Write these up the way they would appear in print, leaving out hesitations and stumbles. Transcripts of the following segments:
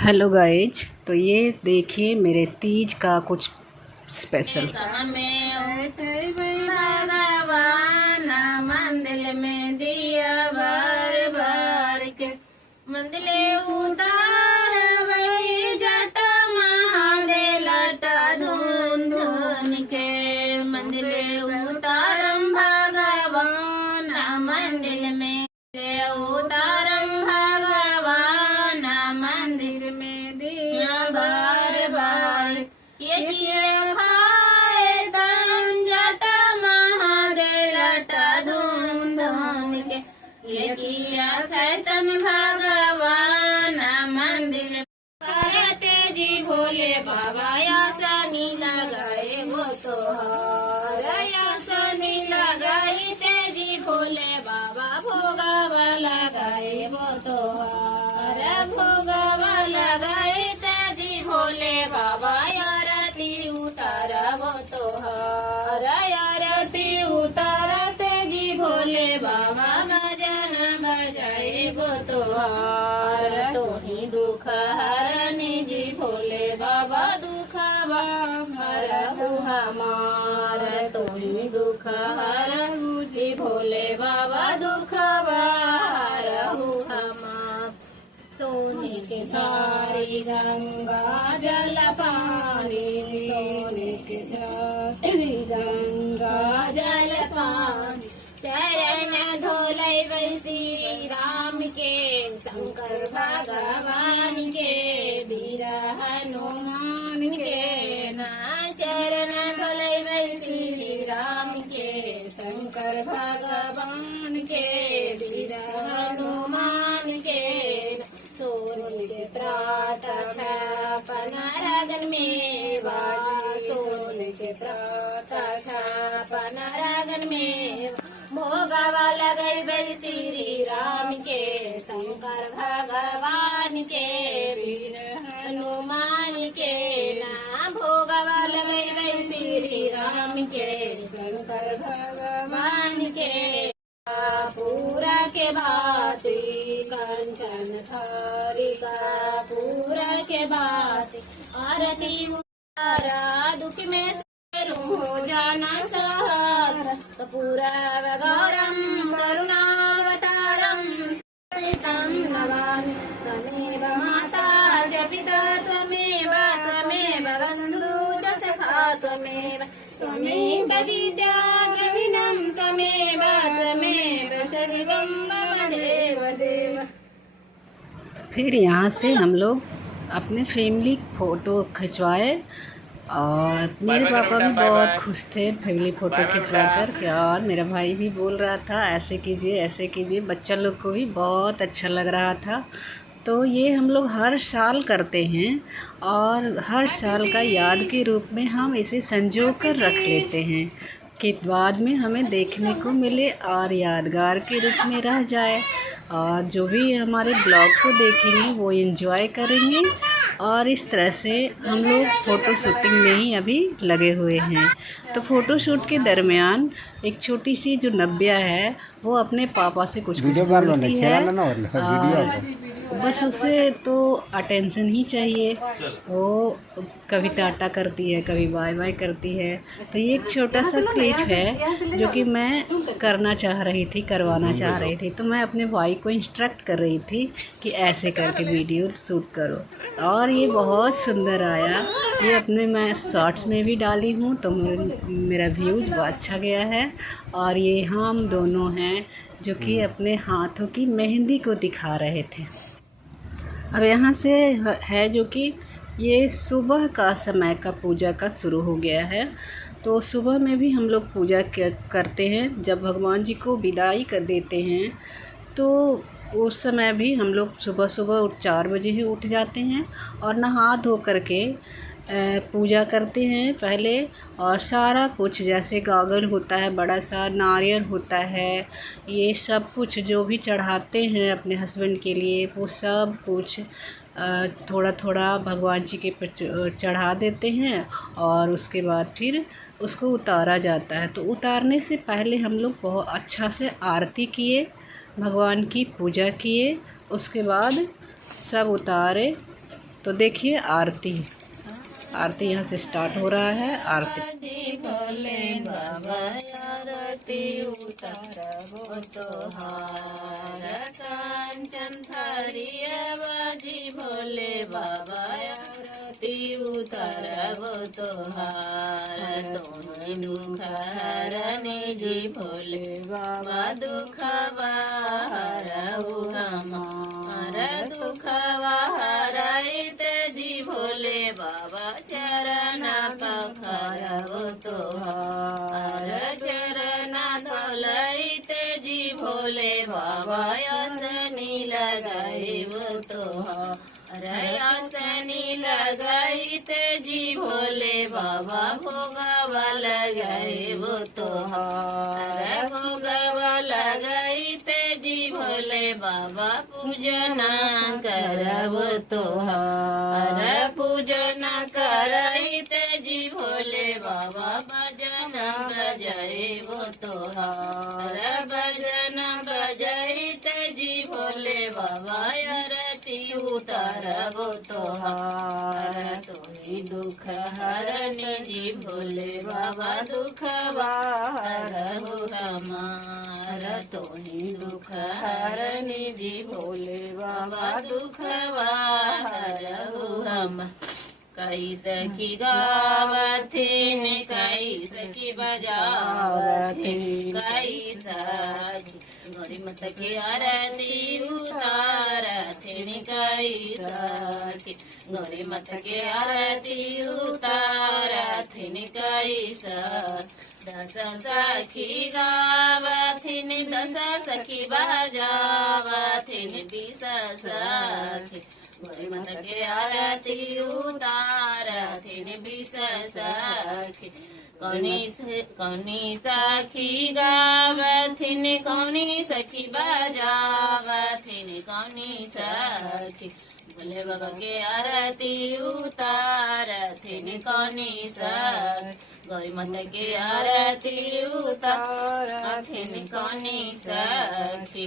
Hello guys, तो ये देखिए मेरे तीज का कुछ स्पेशल। मंदिर में दिया भर भर के मंदिले उतार वही जट महादे लट धुन धुन के मंदिले उतारम भगवान मंदिर में उतारम भगवान मंदिर में दिया भर भर ये किया खाए तन जट महादे लट धुन धुन के ये किया खाए तन भगवान मंदिर करते जी भोले बाबा यासनी लगाए वो तो यासनी लगाई तेजी भोले बाबा भोगावा लगाए वो तो भोगावा लगाए तेजी भोले बाबा आरती उतारा वो तो आरती उतारा तेजी भोले बाबा भजन बजाए वो तो ही दुख हरने जी भोले बाबा दुख हरहु हमार तो ही दुख हरहु जी भोले बाबा दुख हरहु हमार सोने के धारी गंगा जल पानी सोने के धारी गंगा जल पानी चरण धोले श्री राम के शंकर भगवान के वीर हनुमान के ना चरण धोले श्री राम के शंकर भगवान के वीर हनुमान के सोने के प्रात छापन रगन में बाजी सोने के प्रात छापन रगन में भोगवा लगई श्री राम के शंकर भगवान के वीर हनुमान के ना भोगवा लगई श्री राम के शंकर भगवान के पूरा के भाती कंचन थारी का पूरा के भाती आरती उतारा दुख में हो जाना सहार पूरा गौरम करुणावतारम तम नमामि त्वमेव माता च पिता त्वमेव बन्धु च सखा त्वमेव विद्या द्रविणं त्वमेव सर्वं मम देव। फिर यहाँ से हम लोग अपने फैमिली फ़ोटो खिंचवाए और मेरे पापा भी बहुत खुश थे फैमिली फ़ोटो खिंचवा कर। और मेरा भाई भी बोल रहा था ऐसे कीजिए, बच्चा लोग को भी बहुत अच्छा लग रहा था। तो ये हम लोग हर साल करते हैं और हर साल का याद के रूप में हम इसे संजो कर रख लेते हैं कि बाद में हमें देखने को मिले और यादगार के रूप में रह जाए। और जो भी हमारे ब्लॉग को देखेंगे वो एंजॉय करेंगे। और इस तरह से हम लोग फ़ोटो शूटिंग में ही अभी लगे हुए हैं। तो फ़ोटो शूट के दरमियान एक छोटी सी जो नव्या है वो अपने पापा से कुछ बोलती है और बस उसे तो अटेंशन ही चाहिए। वो कभी टाटा करती है, कभी बाय बाय करती है। तो ये एक छोटा सा क्लिप है जो कि मैं करवाना चाह रही थी। तो मैं अपने भाई को इंस्ट्रक्ट कर रही थी कि ऐसे करके वीडियो शूट करो और ये बहुत सुंदर आया। ये अपने मैं शॉर्ट्स में भी डाली हूँ तो मेरा व्यूज़ बहुत अच्छा गया है। और ये हम दोनों हैं जो कि अपने हाथों की मेहंदी को दिखा रहे थे। अब यहाँ से है जो कि ये सुबह का समय का पूजा का शुरू हो गया है। तो सुबह में भी हम लोग पूजा करते हैं। जब भगवान जी को विदाई कर देते हैं तो उस समय भी हम लोग सुबह 4 बजे ही उठ जाते हैं और नहा धो करके पूजा करते हैं पहले। और सारा कुछ जैसे गागल होता है, बड़ा सा नारियल होता है, ये सब कुछ जो भी चढ़ाते हैं अपने हस्बैंड के लिए वो सब कुछ थोड़ा थोड़ा भगवान जी के चढ़ा देते हैं। और उसके बाद फिर उसको उतारा जाता है। तो उतारने से पहले हम लोग बहुत अच्छा से आरती किए, भगवान की पूजा किए, उसके बाद सब उतारे तो देखिए आरती यहाँ से स्टार्ट हो रहा है। आरती जी भोले बाबा आरती उतारबो तोहार कांचन थारिया बाजी भोले बाबा आरती उतारबो तोहार तुम्हें दुख हरने जी भोले बाबा दुखवा हरहु हमारा दुखवा हराइते जी भोले बाबा चरण पखरबो तोहार चरण धोलैते जी भोले बाबा आसनी लगाइबो तोहार आसनी लगाइते जी भोले बाबा भोगवा लगाइबो तोहार भोगवा लगाइते जी भोले बाबा पूजना करबो तोहार पूजना कराइते जी भोले बाबा भजन बजाइबो तोहार भजन बजाइते जी भोले बाबा आरती उतारबो तोहार तोहि दुख हरने जी भोले बाबा दुखवा हरहु हमार तोहि दुख हरने जी भोले बाबा दुखवा हरहु हमार कई सखी गावथिन कई सखी बजावथिन कई सखी गौरी मत के आरती उतारथिन कई सखी गौरी मत के आरती उतारथिन कई दस सखी गावथिन दस सखी बजावथिन 20 सखी गौरी मत के आरती उतारथिन 20 सखी कौनी सखी गावथिन कौनी सखी बजावथिन कौनी सखी भोले बाबा के आरती उतारथिन कौनी सखी गौरी मत के आरती उतारथिन कौनी सखी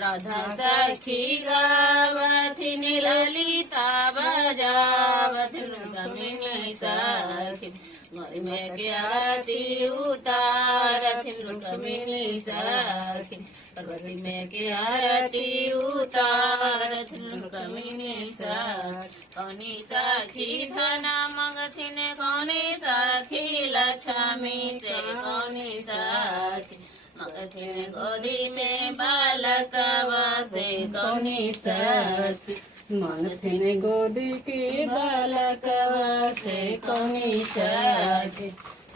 राधा सखी गावथिन ललिता बजावथिन रुक्मिणी सखी गौरी में के आरती उतारथिन रुक्मिणी सखी पार्वती में के आरती उतारथिन रुक्मिणी सखी कौनी सखी धना मंगथिन कौनी सखी लक्ष्मी से कौनी सखी मंगथिन गोदी में बालकवा से कौनी सखी मंगथिन गोदी के बालकवा से कौनी सखी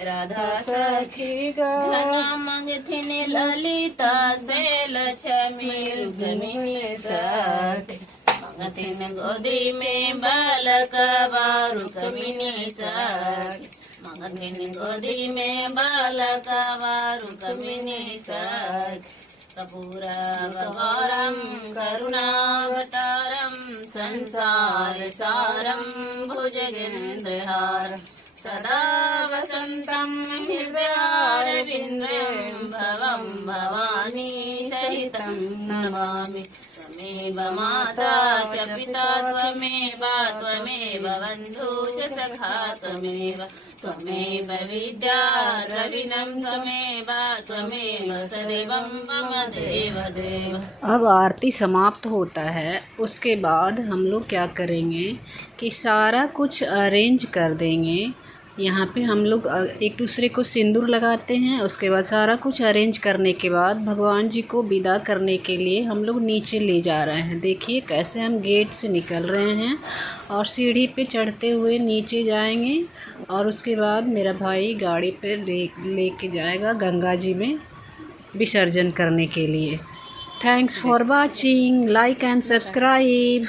राधा सखी धना मंगथिन ललिता से लक्ष्मी रुक्मिणी सखी मंगथिन गोदी में बालकवा रुक्मिणी सखी मंगथिन गोदी में बालकवा रुक्मिणी सखी कपूरवगौरं करुणावतारं संसारसारं भुजगेन्द्रहारं सदा वसन्तं हृदयारविन्दे भवं भवानी सहितं नमामि त्वमेव माता च पिता त्वमेव बन्धु च सखा त्वमेव विद्या द्रविणं त्वमेव सदैवं मम देव देव। अब आरती समाप्त होता है। उसके बाद हम लोग क्या करेंगे कि सारा कुछ अरेंज कर देंगे। यहाँ पे हम लोग एक दूसरे को सिंदूर लगाते हैं। उसके बाद सारा कुछ अरेंज करने के बाद भगवान जी को विदा करने के लिए हम लोग नीचे ले जा रहे हैं। देखिए कैसे हम गेट से निकल रहे हैं और सीढ़ी पे चढ़ते हुए नीचे जाएंगे और उसके बाद मेरा भाई गाड़ी पे लेके जाएगा गंगा जी में विसर्जन करने के लिए। Thanks for watching, like and subscribe.